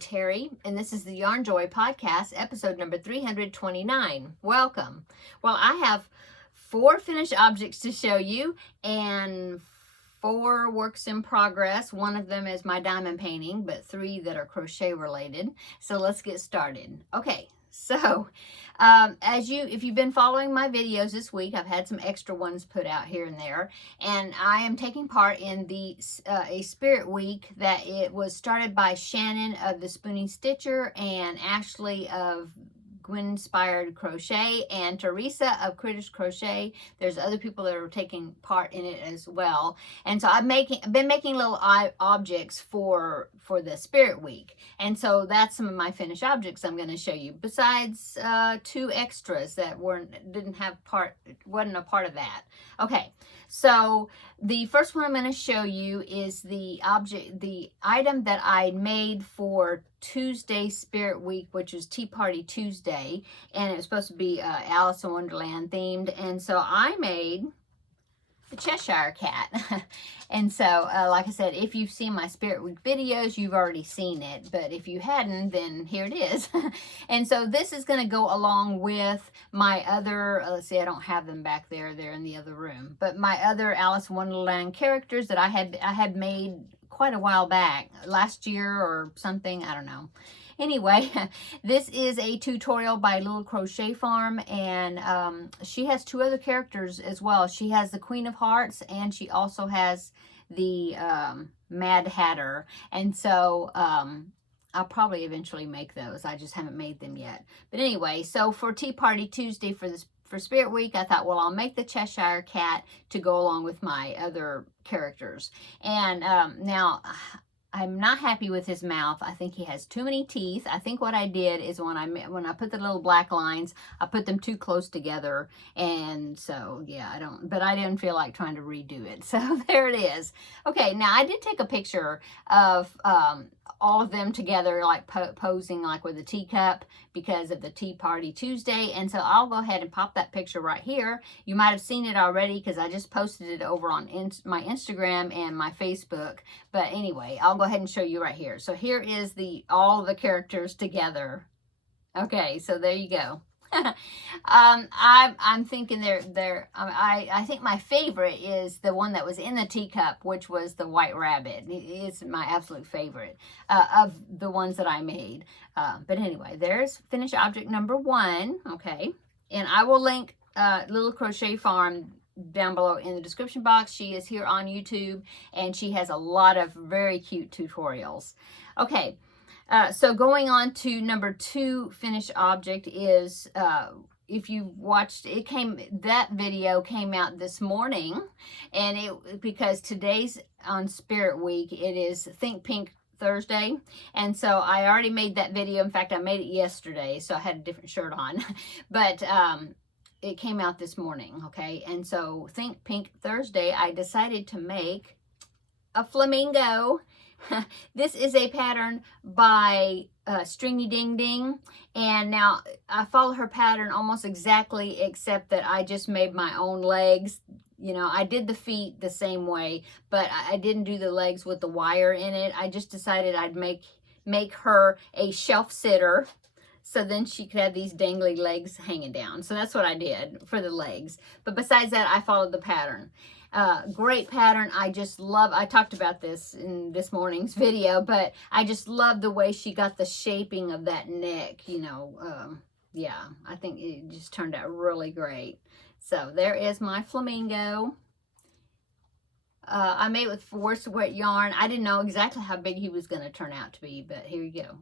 Terri, and this is the Yarnjoy podcast, episode number 329. Welcome. Well, I have 4 finished objects to show you and 4 works in progress. One of them is my diamond painting, but 3 that are crochet related. So let's get started. Okay, so if you've been following my videos this week, I've had some extra ones put out here and there, and I am taking part in the a spirit week that it was started by Shannon of the Spooning Stitcher and Ashley of Gwen-Inspired Crochet and Teresa of Critters Crochet. There's other people that are taking part in it as well. And so I've been making little objects for the Spirit Week. And so that's some of my finished objects I'm going to show you. Besides 2 extras that wasn't a part of that. Okay, so the first one I'm going to show you is the item that I made for Tuesday Spirit Week, which is Tea Party Tuesday, and it was supposed to be Alice in Wonderland themed, and so I made the Cheshire Cat. And so like I said, if you've seen my Spirit Week videos, you've already seen it, but if you hadn't, then here it is. And so this is going to go along with my other, let's see, I don't have them back there, they're in the other room, but my other Alice in Wonderland characters that I had made quite a while back, last year or something, I don't know. Anyway, this is a tutorial by Little Crochet Farm, and she has 2 other characters as well. She has the Queen of Hearts, and she also has the Mad Hatter, and so I'll probably eventually make those. I just haven't made them yet. But anyway, so for Tea Party Tuesday for Spirit Week, I thought, well, I'll make the Cheshire Cat to go along with my other characters. And now, I'm not happy with his mouth. I think he has too many teeth. I think what I did is when I put the little black lines, I put them too close together. And so, yeah, I didn't feel like trying to redo it. So there it is. Okay, now I did take a picture of all of them together, like posing like with a teacup because of the Tea Party Tuesday. And so I'll go ahead and pop that picture right here. You might have seen it already because I just posted it over on my Instagram and my Facebook. But anyway, I'll go ahead and show you right here. So here is all the characters together. Okay, so there you go. I'm thinking I think my favorite is the one that was in the teacup, which was the White Rabbit. It's my absolute favorite of the ones that I made. But anyway, there's finished object number 1. Okay, and I will link Little Crochet Farm down below in the description box. She is here on YouTube, and she has a lot of very cute tutorials. Okay. So going on to number 2 finished object is, if you watched, that video came out this morning, and because today's on Spirit Week, it is Think Pink Thursday, and so I already made that video. In fact, I made it yesterday, so I had a different shirt on, but it came out this morning, okay? And so Think Pink Thursday, I decided to make a flamingo. This is a pattern by Stringy Ding Ding, and now I follow her pattern almost exactly, except that I just made my own legs. You know, I did the feet the same way, but I didn't do the legs with the wire in it. I just decided I'd make her a shelf sitter, so then she could have these dangly legs hanging down. So that's what I did for the legs. But besides that, I followed the pattern. Great pattern. I just love, I talked about this in this morning's video, but I just love the way she got the shaping of that neck, you know. Yeah, I think it just turned out really great. So there is my flamingo. I made it with Force Wet yarn. I didn't know exactly how big he was going to turn out to be, but here you go.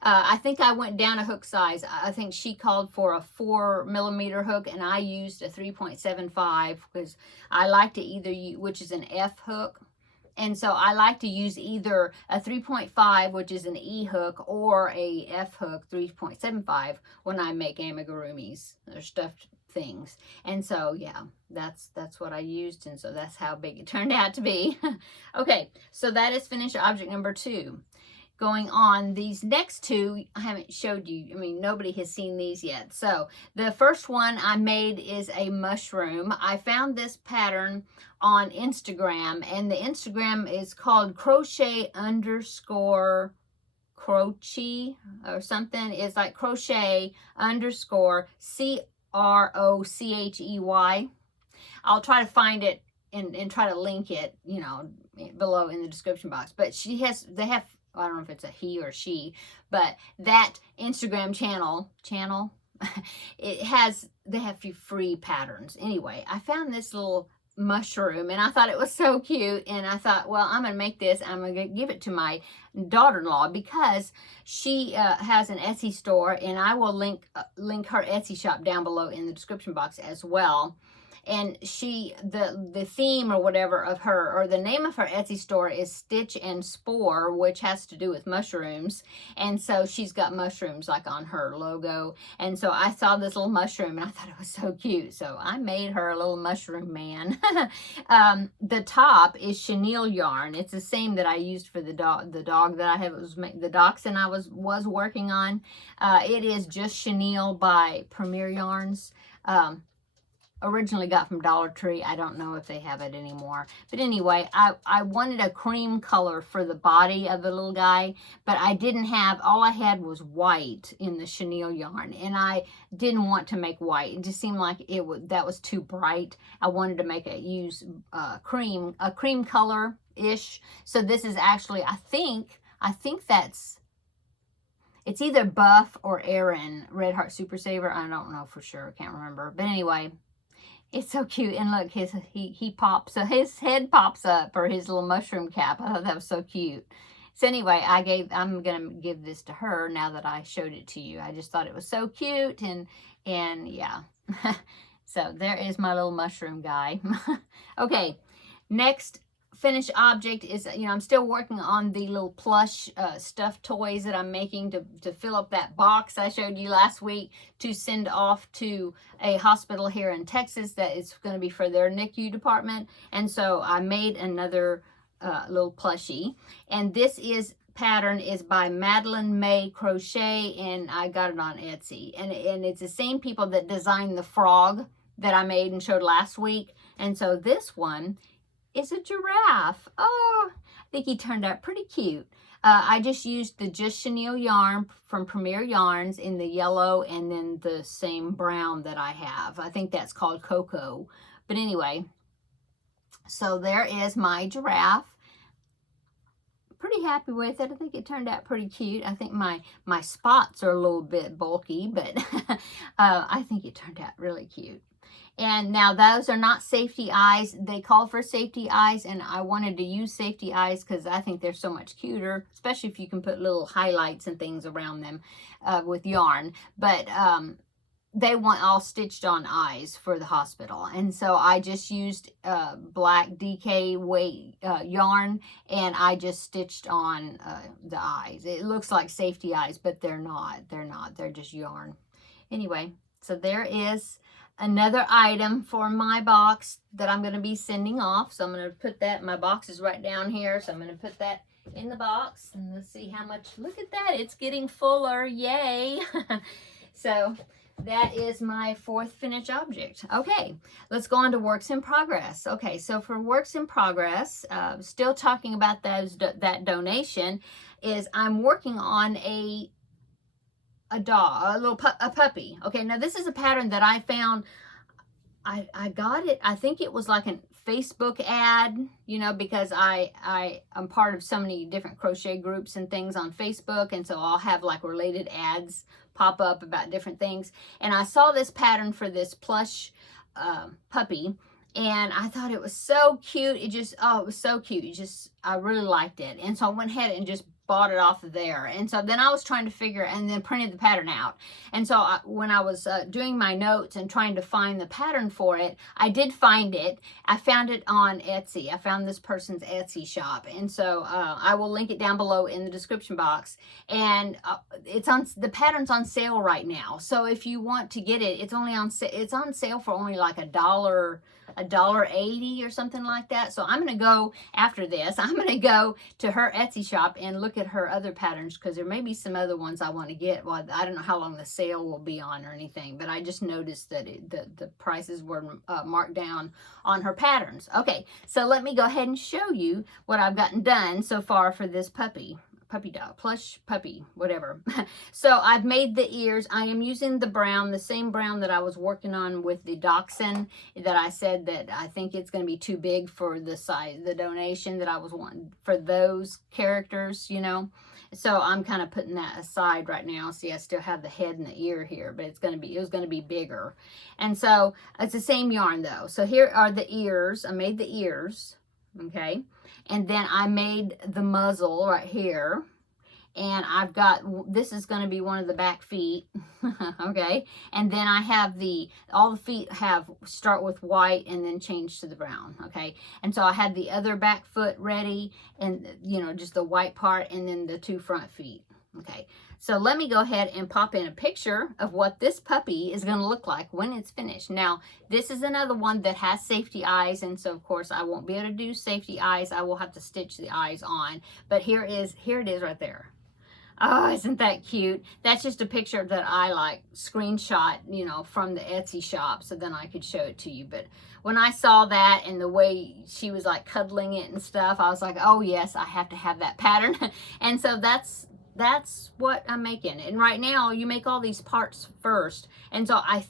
I think I went down a hook size. I think she called for a 4mm hook, and I used a 3.75 because I like to which is an F hook. And so I like to use either a 3.5, which is an E hook, or a F hook, 3.75, when I make amigurumis or stuffed things. And so yeah, that's what I used, and so that's how big it turned out to be. Okay, so that is finished object number 2. Going on, these next 2 I haven't showed you. I mean, nobody has seen these yet. So the first one I made is a mushroom. I found this pattern on Instagram, and the Instagram is called crochet_ crochet or something. It's like crochet _ CROCHEY. I'll try to find it and try to link it, you know, below in the description box. But they have, I don't know if it's a he or she, but that Instagram channel, they have few free patterns. Anyway, I found this little mushroom and I thought it was so cute, and I thought, well, I'm gonna make this. I'm gonna give it to my daughter-in-law because she has an Etsy store, and I will link her Etsy shop down below in the description box as well. And the theme or whatever of her, or the name of her Etsy store is Stitch and Spore, which has to do with mushrooms. And so she's got mushrooms like on her logo. And so I saw this little mushroom and I thought it was so cute. So I made her a little mushroom man. The top is chenille yarn. It's the same that I used for the dog that I have, the dachshund I was working on. It is just chenille by Premier Yarns. Originally got from Dollar Tree. I don't know if they have it anymore. But anyway, I wanted a cream color for the body of the little guy, but I didn't have, all I had was white in the chenille yarn, and I didn't want to make white. It just seemed like that was too bright. I wanted to use a cream color-ish. So this is actually, I think it's either Buff or Aaron Red Heart Super Saver. I don't know for sure. I can't remember. But anyway, it's so cute. And look, his head pops up, or his little mushroom cap. I thought that was so cute. So anyway, I'm gonna give this to her now that I showed it to you. I just thought it was so cute, and yeah. So there is my little mushroom guy. Okay, next finished object is, I'm still working on the little plush stuffed toys that I'm making to fill up that box I showed you last week to send off to a hospital here in Texas that is going to be for their NICU department. And so I made another little plushie, and this pattern is by Madeline May Crochet, and I got it on Etsy, and it's the same people that designed the frog that I made and showed last week. And so this one is a giraffe. Oh, I think he turned out pretty cute. I just used the Just Chenille yarn from Premier Yarns in the yellow, and then the same brown that I have. I think that's called Cocoa. But anyway, so there is my giraffe. Pretty happy with it. I think it turned out pretty cute. I think my spots are a little bit bulky, but I think it turned out really cute. And now those are not safety eyes. They call for safety eyes, and I wanted to use safety eyes because I think they're so much cuter, especially if you can put little highlights and things around them with yarn. But they want all stitched on eyes for the hospital. And so I just used black DK weight yarn, and I just stitched on the eyes. It looks like safety eyes, but they're not. They're just yarn. Anyway, so there is another item for my box that I'm going to be sending off. So I'm going to put that, my box is right down here, so I'm going to put that in the box, and let's see how much. Look at that, it's getting fuller. Yay. So that is my fourth finished object. Okay, let's go on to works in progress. Okay, so for works in progress, still talking about that donation, is I'm working on a puppy. Okay, now this is a pattern that I found. I got it, I think it was like a Facebook ad, because I'm part of so many different crochet groups and things on Facebook, and so I'll have like related ads pop up about different things. And I saw this pattern for this plush puppy, and I thought it was so cute. It was so cute. I really liked it. And so I went ahead and just bought it off of there. And so then I was trying to figure, and then printed the pattern out. And so when I was doing my notes and trying to find the pattern for it, I did find it. I found it on Etsy. I found this person's Etsy shop. And so I will link it down below in the description box. And the pattern's on sale right now. So if you want to get it, it's on sale for only like $1.80 or something like that. So I'm going to go, after this, I'm going to go to her Etsy shop and look at her other patterns, because there may be some other ones I want to get. Well, I don't know how long the sale will be on or anything, but I just noticed that the prices were marked down on her patterns. Okay, so let me go ahead and show you what I've gotten done so far for this puppy puppy dog, plush puppy, whatever. So I've made the ears. I am using the brown, the same brown that I was working on with the dachshund, that I said that I think it's going to be too big for the size, the donation that I was wanting for those characters, you know. So I'm kind of putting that aside right now. See, I still have the head and the ear here, but it was going to be bigger. And so it's the same yarn though. So here are the ears. I made the ears, okay? And then I made the muzzle right here. And I've got, this is going to be one of the back feet, okay? And then I have all the feet start with white and then change to the brown, okay? And so I had the other back foot ready, and, you know, just the white part, and then the 2 front feet, okay? So let me go ahead and pop in a picture of what this puppy is going to look like when it's finished. Now, this is another one that has safety eyes, and so of course I won't be able to do safety eyes. I will have to stitch the eyes on, but here it is right there. Oh, isn't that cute? That's just a picture that I like screenshot, you know, from the Etsy shop, so then I could show it to you. But when I saw that and the way she was like cuddling it and stuff, I was like, oh yes, I have to have that pattern. And so that's what I'm making. And right now you make all these parts first. And so I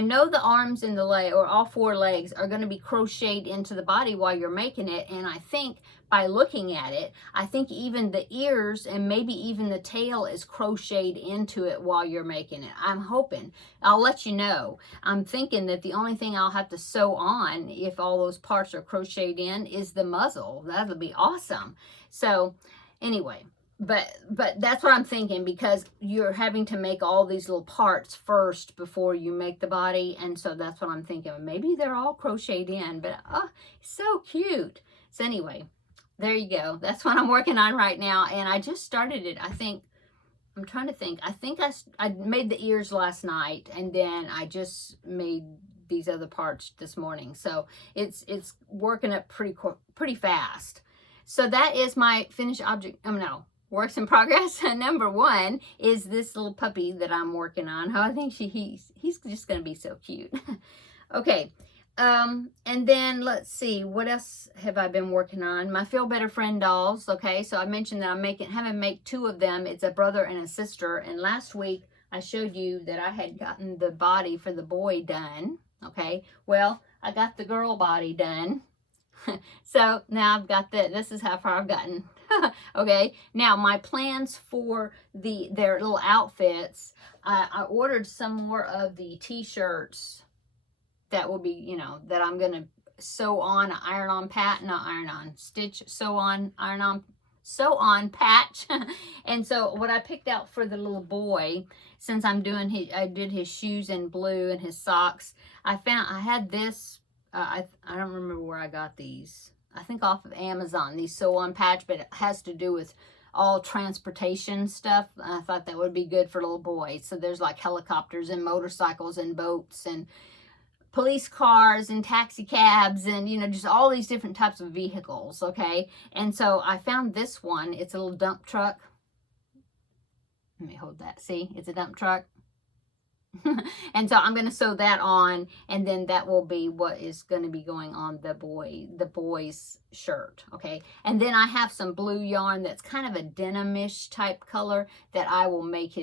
know the arms and the leg, or all 4 legs, are going to be crocheted into the body while you're making it. And I think by looking at it, I think even the ears and maybe even the tail is crocheted into it while you're making it. I'm hoping. I'll let you know. I'm thinking that the only thing I'll have to sew on, if all those parts are crocheted in, is the muzzle. That'll be awesome. So anyway, but that's what I'm thinking, because you're having to make all these little parts first before you make the body. And so that's what I'm thinking. Maybe they're all crocheted in, but oh, so cute. So anyway, there you go. That's what I'm working on right now. And I just started it. I'm trying to think. I think I made the ears last night, and then I just made these other parts this morning. So it's working up pretty fast. So that is my finished object. Works in progress. Number 1 is this little puppy that I'm working on. I think he's just going to be so cute. Okay. And then let's see, what else have I been working on? My Feel Better Friend dolls. Okay, so I mentioned that I'm having make 2 of them. It's a brother and a sister. And last week I showed you that I had gotten the body for the boy done. Okay, well, I got the girl body done. So now I've got this is how far I've gotten. Okay, now my plans for their little outfits, I ordered some more of the t-shirts that will be, you know, that I'm going to sew on, sew on patch. And so what I picked out for the little boy, since I did his shoes in blue and his socks, I had this, I don't remember where I got these. I think off of Amazon, these sew on patch, but it has to do with all transportation stuff. I thought that would be good for little boys. So there's like helicopters and motorcycles and boats and police cars and taxi cabs and, you know, just all these different types of vehicles, okay? And so I found this one. It's a little dump truck. Let me hold that. See, it's a dump truck. And so I'm going to sew that on, and then that will be what is going to be going on the boy's shirt, okay? And then I have some blue yarn that's kind of a denim-ish type color that I will make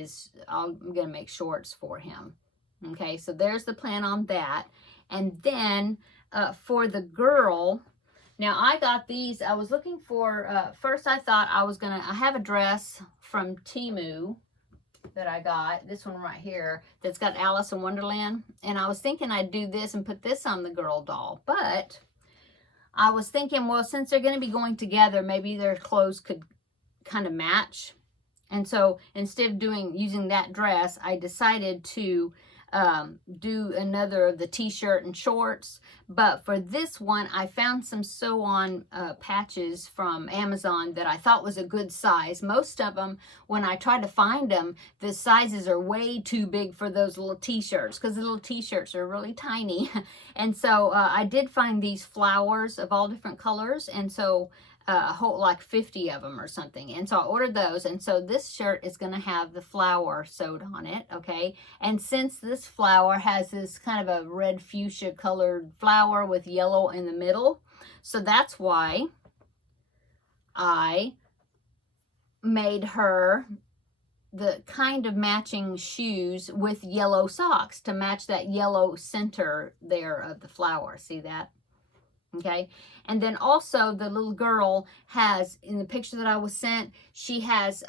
I'm going to make shorts for him. Okay, so there's the plan on that. And then for the girl, now I got these. I was looking for, first I thought I have a dress from Temu that I got, this one right here, that's got Alice in Wonderland. And I was thinking I'd do this and put this on the girl doll. But I was thinking, well, since they're going to be going together, maybe their clothes could kind of match. And so instead of using that dress, I decided to do another of the t-shirt and shorts. But for this one, I found some sew-on patches from Amazon that I thought was a good size. Most of them, when I try to find them, the sizes are way too big for those little t-shirts, because the little t-shirts are really tiny. And so I did find these flowers of all different colors, and so a whole like 50 of them or something. And so I ordered those, and so this shirt is going to have the flower sewed on it, okay? And since this flower has this kind of a red fuchsia colored flower with yellow in the middle, so that's why I made her the kind of matching shoes with yellow socks to match that yellow center there of the flower. See that? Okay. And then also the little girl has, in the picture that I was sent, she has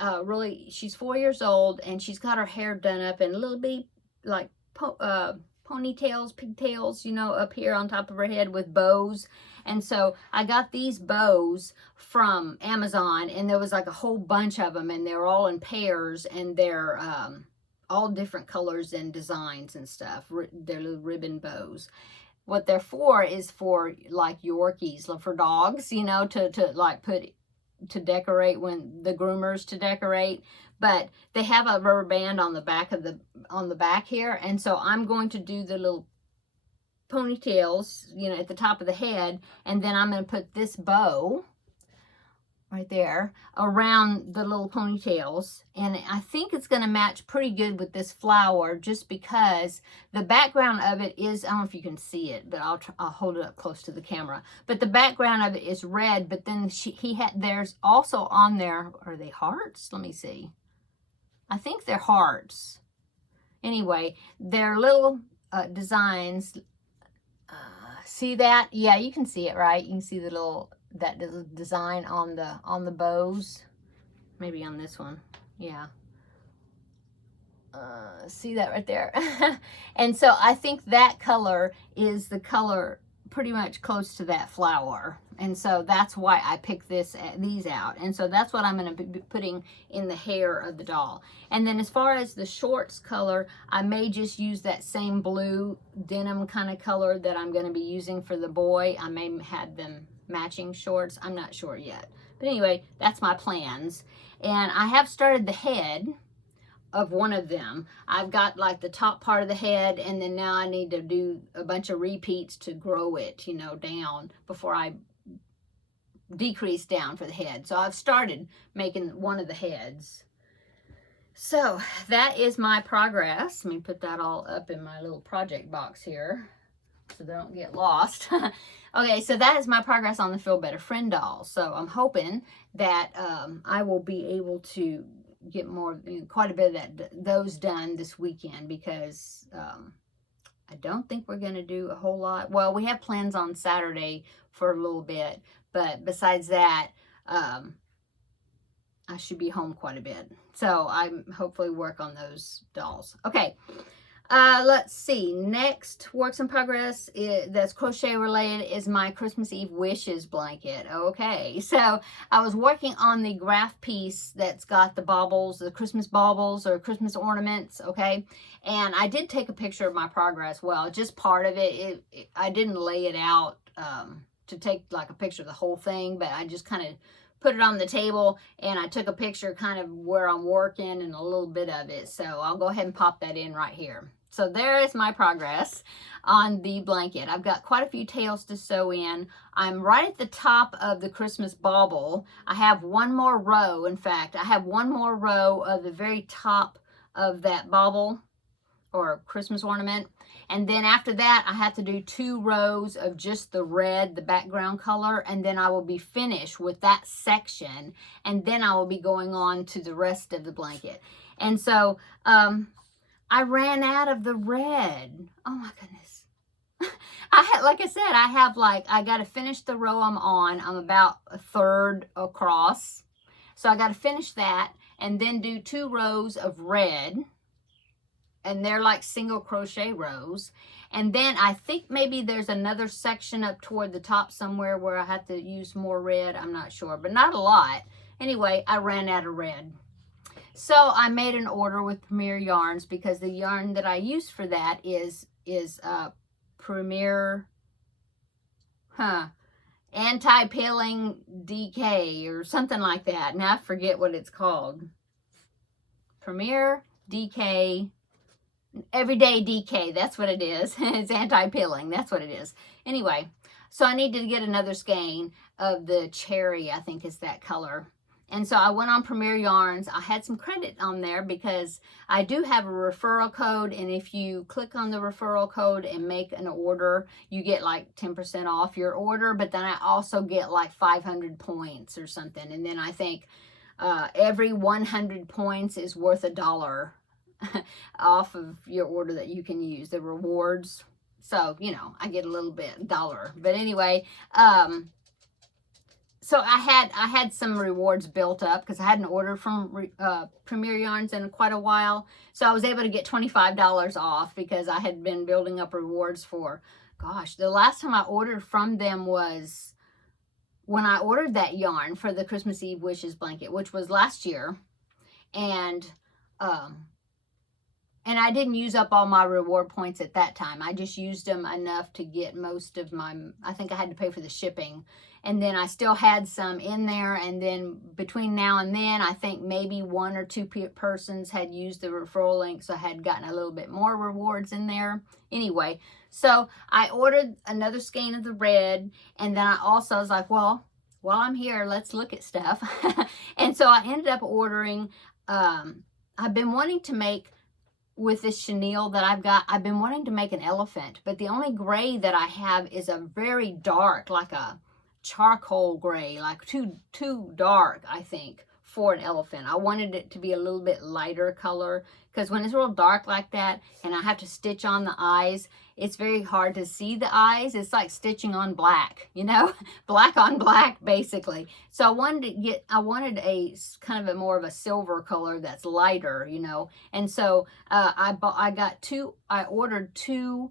she's 4 years old, and she's got her hair done up in a little bit like ponytails, pigtails, you know, up here on top of her head with bows. And so I got these bows from Amazon, and there was like a whole bunch of them, and they're all in pairs, and they're all different colors and designs and stuff. They're little ribbon bows. What they're for is for like Yorkies, for dogs, you know, to like to decorate, when the groomers to decorate. But they have a rubber band on the back of the back here, and so I'm going to do the little ponytails, you know, at the top of the head, and then I'm going to put this bow right there around the little ponytails, and I think it's going to match pretty good with this flower, just because the background of it is, I don't know if you can see it, but I'll hold it up close to the camera, but the background of it is red, but then there's also on there, are they hearts? Let me see. I think they're hearts. Anyway, they're little designs. See that? Yeah, you can see it, right? You can see the little design on the bows. Maybe on this one. Yeah. See that right there? And so I think that color is the color pretty much close to that flower. And so that's why I picked these out. And so that's what I'm going to be putting in the hair of the doll. And then as far as the shorts color, I may just use that same blue denim kind of color that I'm going to be using for the boy. I may have them matching shorts. I'm not sure yet. But anyway, that's my plans. And I have started the head of one of them. I've got like the top part of the head, and then now I need to do a bunch of repeats to grow it, you know, down before I decrease down for the head. So I've started making one of the heads. So that is my progress. Let me put that all up in my little project box here so they don't get lost. Okay, so that is my progress on the Feel Better Friend doll. So I'm hoping that I will be able to get quite a bit of those done this weekend, because I don't think we're going to do a whole lot. Well, we have plans on Saturday for a little bit, but besides that, I should be home quite a bit. So I'm hopefully work on those dolls. Okay. Let's see. Next works in progress that's crochet related is my Christmas Eve wishes blanket. Okay, so I was working on the graph piece that's got the baubles, the Christmas baubles or Christmas ornaments. Okay, and I did take a picture of my progress. Well, just part of it. I didn't lay it out to take like a picture of the whole thing, but I just kind of put it on the table, and I took a picture kind of where I'm working and a little bit of it. So I'll go ahead and pop that in right here. So there is my progress on the blanket. I've got quite a few tails to sew in. I'm right at the top of the Christmas bauble. I have one more row. In fact, I have one more row of the very top of that bauble or Christmas ornament. And then after that, I have to do 2 rows of just the red, the background color, and then I will be finished with that section. And then I will be going on to the rest of the blanket. And so, I ran out of the red. Oh my goodness. Like I said, I got to finish the row I'm on. I'm about a third across. So I got to finish that and then do 2 rows of red. And they're like single crochet rows. And then I think maybe there's another section up toward the top somewhere where I have to use more red. I'm not sure, but not a lot. Anyway, I ran out of red. So I made an order with Premier Yarns, because the yarn that I use for that is Premier Anti-Peeling DK or something like that. Now I forget what it's called. Premier DK, Everyday DK, that's what it is. It's anti-peeling, that's what it is. Anyway, so I needed to get another skein of the cherry, I think is that color. And so I went on Premier Yarns. I had some credit on there because I do have a referral code. And if you click on the referral code and make an order, you get like 10% off your order. But then I also get like 500 points or something. And then I think every 100 points is worth $1 off of your order that you can use, the rewards. So, you know, I get a little bit, $1. But anyway, so I had some rewards built up because I hadn't ordered from Premier Yarns in quite a while. So I was able to get $25 off because I had been building up rewards for, gosh, the last time I ordered from them was when I ordered that yarn for the Christmas Eve Wishes blanket, which was last year. And I didn't use up all my reward points at that time. I just used them enough to get most of my, I think I had to pay for the shipping. And then I still had some in there. And then between now and then, I think maybe 1 or 2 persons had used the referral link. So I had gotten a little bit more rewards in there. Anyway, so I ordered another skein of the red. And then I also was like, well, while I'm here, let's look at stuff. And so I ended up ordering, I've been wanting to make, with this chenille that I've got, I've been wanting to make an elephant, but the only gray that I have is a very dark, like a charcoal gray, like too dark, I think, for an elephant. I wanted it to be a little bit lighter color, because when it's real dark like that and I have to stitch on the eyes, it's very hard to see the eyes. It's like stitching on black, you know, black on black, basically. So I wanted a kind of a more of a silver color that's lighter, you know. And so I ordered 2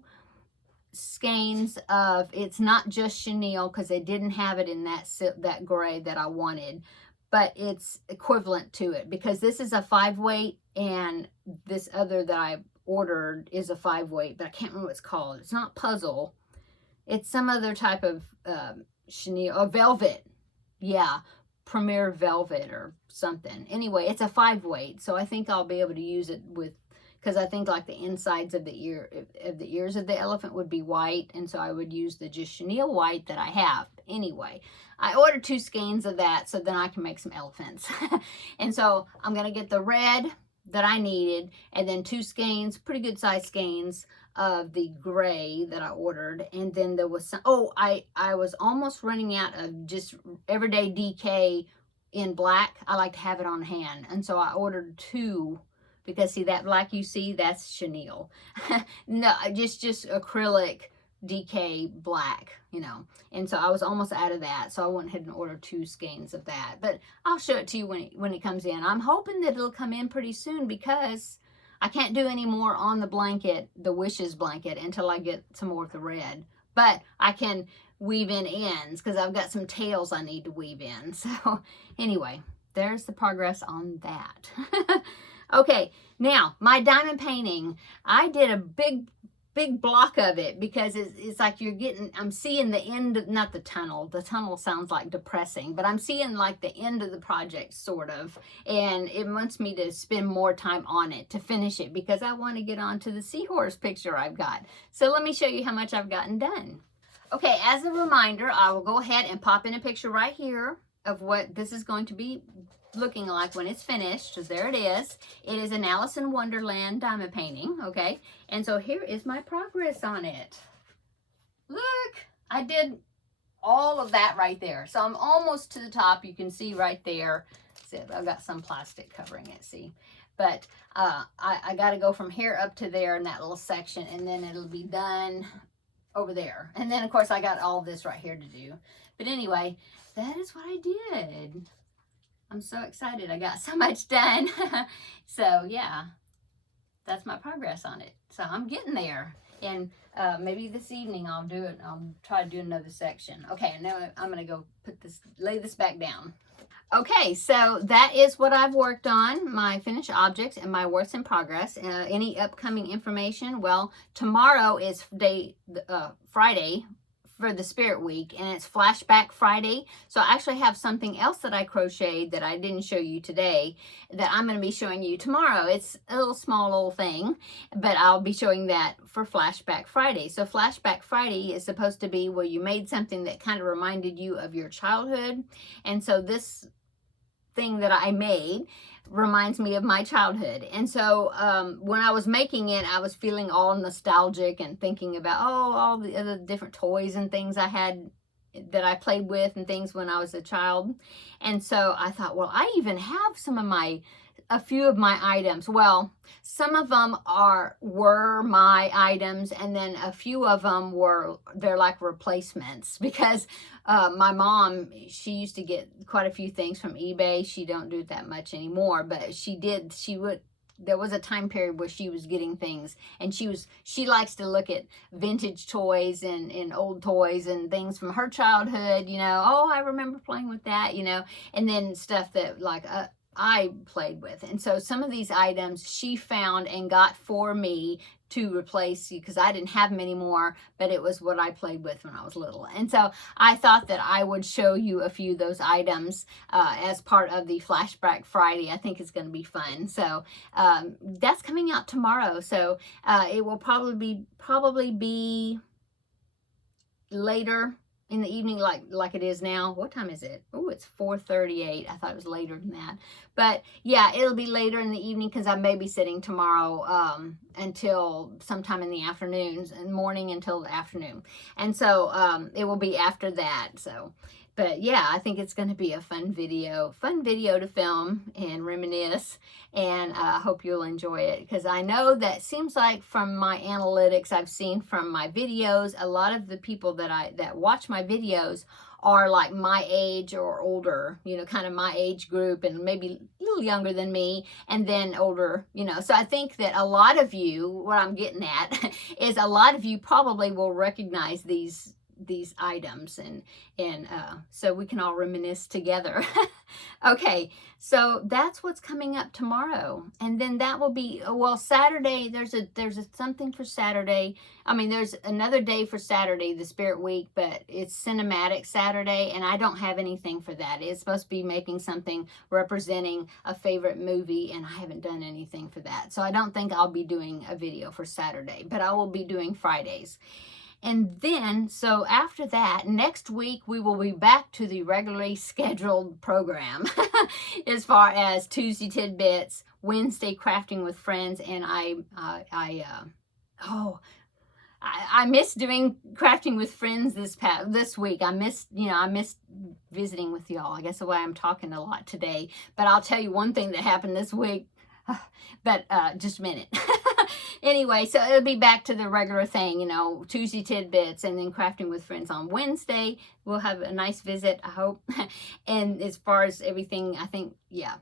skeins of, it's not just chenille because they didn't have it in that gray that I wanted, but it's equivalent to it, because this is a 5-weight and this other that I ordered is a 5-weight, but I can't remember what it's called. It's not puzzle. It's some other type of chenille, or velvet. Yeah, Premier Velvet or something. Anyway, it's a 5-weight, so I think I'll be able to use it with, because I think like the insides of the ears of the elephant would be white, and so I would use the just chenille white that I have. Anyway, I ordered 2 skeins of that so then I can make some elephants. And so I'm going to get the red that I needed, and then 2 skeins, pretty good size skeins of the gray that I ordered. And then there was some, I was almost running out of just everyday DK in black. I like to have it on hand, and so I ordered 2, because see that black you see, that's chenille. No, just acrylic DK black, you know. And so I was almost out of that, so I went ahead and ordered 2 skeins of that. But I'll show it to you when it comes in. I'm hoping that it'll come in pretty soon, because I can't do any more on the blanket, the Wishes blanket, until I get some more of the red. But I can weave in ends, because I've got some tails I need to weave in. So anyway, there's the progress on that. Okay, now my diamond painting, I did a big block of it, because it's like I'm seeing the end of, not the tunnel sounds like depressing, but I'm seeing like the end of the project, sort of, and it wants me to spend more time on it to finish it, because I want to get on to the seahorse picture I've got. So let me show you how much I've gotten done. Okay, as a reminder, I will go ahead and pop in a picture right here of what this is going to be looking like when it's finished, because there it is. It is an Alice in Wonderland diamond painting, okay? And so here is my progress on it. Look, I did all of that right there. So I'm almost to the top. You can see right there. See, I've got some plastic covering it, see? But I got to go from here up to there in that little section, and then it'll be done over there. And then, of course, I got all this right here to do. But anyway, that is what I did. I'm so excited. I got so much done. So yeah, that's my progress on it. So I'm getting there. And maybe this evening I'll do it. I'll try to do another section. Okay, now I'm going to go lay this back down. Okay, so that is what I've worked on, my finished objects and my works in progress. Any upcoming information? Well, tomorrow is Friday, for the Spirit Week, and it's Flashback Friday. So I actually have something else that I crocheted that I didn't show you today that I'm going to be showing you tomorrow. It's a little small little thing, but I'll be showing that for Flashback Friday. So Flashback Friday is supposed to be where you made something that kind of reminded you of your childhood. And so this thing that I made reminds me of my childhood. And so when I was making it, I was feeling all nostalgic and thinking about all the other different toys and things I had that I played with and things when I was a child. And so I thought, well, I even have a few of my items. Well, some of them were my items, and then a few of them they're like replacements, because my mom, she used to get quite a few things from eBay. She don't do it that much anymore, but there was a time period where she was getting things, and she likes to look at vintage toys and old toys and things from her childhood, oh, I remember playing with that, and then stuff that like I played with. And so some of these items she found and got for me to replace, because I didn't have them anymore, but it was what I played with when I was little. And so I thought that I would show you a few of those items as part of the Flashback Friday. I think it's going to be fun. So that's coming out tomorrow. So it will probably be later in the evening, like it is now. What time is it? Oh, it's 4:38. I thought it was later than that. But yeah, it'll be later in the evening, because I'm babysitting tomorrow until sometime in the afternoons, and morning until the afternoon. And so it will be after that. So, but yeah, I think it's going to be a fun video to film and reminisce, and I hope you'll enjoy it, because I know that seems like from my analytics I've seen from my videos, a lot of the people that watch my videos are like my age or older, kind of my age group, and maybe a little younger than me, and then older, So I think that a lot of you, what I'm getting at, is a lot of you probably will recognize these items, and so we can all reminisce together. Okay, so that's what's coming up tomorrow, and then that will be, well, Saturday. There's something for Saturday. I mean, there's another day for Saturday, the Spirit Week, but it's Cinematic Saturday, and I don't have anything for that. It's supposed to be making something representing a favorite movie, and I haven't done anything for that, so I don't think I'll be doing a video for Saturday, but I will be doing Fridays. And then, so after that, next week, we will be back to the regularly scheduled program as far as Tuesday Tidbits, Wednesday Crafting with Friends, and I missed doing Crafting with Friends this week. I missed visiting with y'all. I guess the way I'm talking a lot today. But I'll tell you one thing that happened this week. But just a minute. Anyway, so it'll be back to the regular thing, Tuesday Tidbits, and then Crafting with Friends on Wednesday. We'll have a nice visit, I hope. And as far as everything, I think, yeah.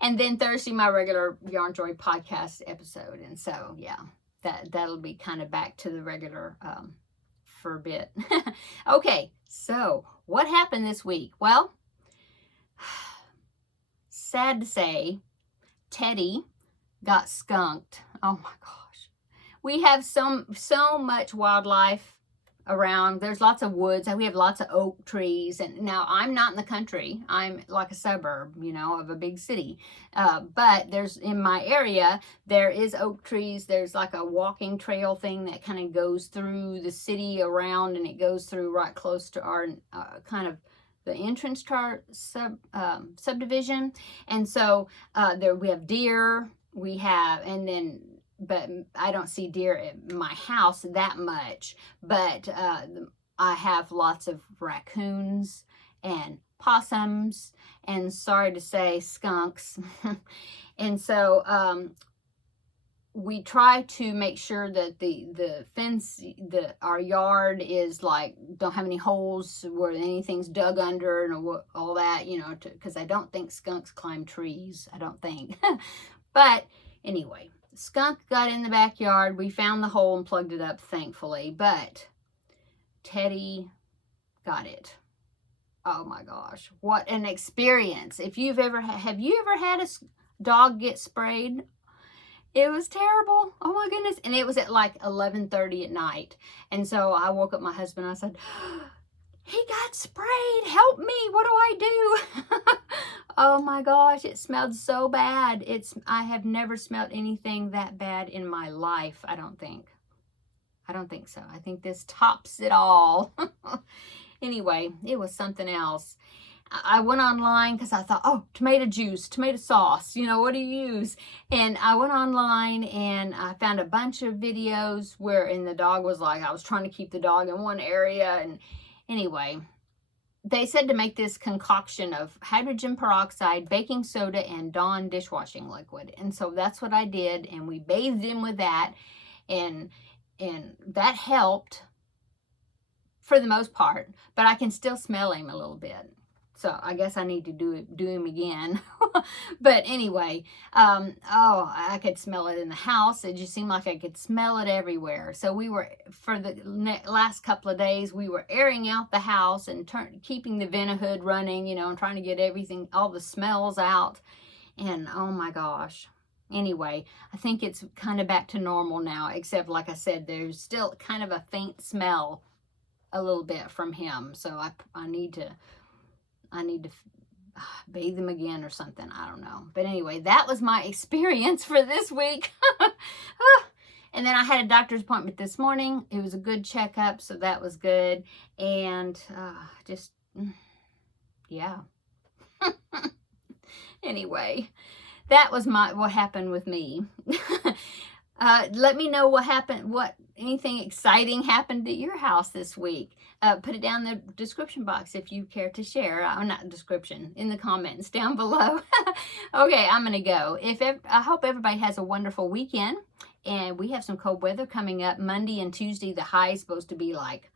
And then Thursday, my regular Yarnjoy podcast episode. And so, yeah, that'll be kind of back to the regular for a bit. Okay, so what happened this week? Well, sad to say, Teddy got skunked. Oh my gosh. We have so much wildlife around. There's lots of woods, and we have lots of oak trees. And now I'm not in the country. I'm like a suburb, of a big city. But in my area, there is oak trees. There's like a walking trail thing that kind of goes through the city around, and it goes through right close to our kind of the entrance to our subdivision. And so there we have deer, but I don't see deer at my house that much, but I have lots of raccoons and possums, and sorry to say, skunks. And so we try to make sure that the fence, our yard is like, don't have any holes where anything's dug under and all that, because I don't think skunks climb trees. I don't think. But anyway, skunk got in the backyard. We found the hole and plugged it up, thankfully. But Teddy got it. Oh my gosh, what an experience! Have you ever had a dog get sprayed? It was terrible. Oh my goodness. And it was at like 11:30 at night. And so I woke up my husband and I said, he got sprayed. Help me. What do I do? Oh my gosh. It smelled so bad. I have never smelled anything that bad in my life. I don't think so. I think this tops it all. Anyway, it was something else. I went online because I thought, oh, tomato juice, tomato sauce, what do you use? And I went online and I found a bunch of videos and the dog was like, I was trying to keep the dog in one area. And anyway, they said to make this concoction of hydrogen peroxide, baking soda, and Dawn dishwashing liquid. And so that's what I did, and we bathed him with that, and that helped for the most part, but I can still smell him a little bit. So I guess I need to do him again. But anyway, I could smell it in the house. It just seemed like I could smell it everywhere. So we were, for the last couple of days, we were airing out the house and keeping the vent-a-hood running, you know, and trying to get everything, all the smells out. And oh my gosh. Anyway, I think it's kind of back to normal now, except like I said, there's still kind of a faint smell a little bit from him. So I need to bathe him again or something. I don't know. But anyway, that was my experience for this week. And then I had a doctor's appointment this morning. It was a good checkup, so that was good. And yeah. Anyway, that was what happened with me. Let me know what happened, anything exciting happened at your house this week. Put it down in the description box if you care to share. Not description, in the comments down below. Okay, I'm going to go. I hope everybody has a wonderful weekend. And we have some cold weather coming up. Monday and Tuesday, the high is supposed to be like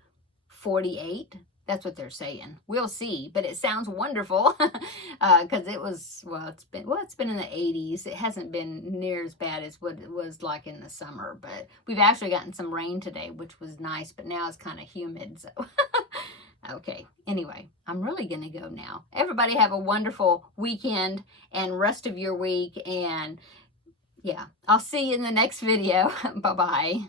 48. That's what they're saying. We'll see, but it sounds wonderful because it was, it's been in the 80s. It hasn't been near as bad as what it was like in the summer, but we've actually gotten some rain today, which was nice, but now it's kind of humid, so. Okay, anyway, I'm really going to go now. Everybody have a wonderful weekend and rest of your week, and yeah, I'll see you in the next video. Bye-bye.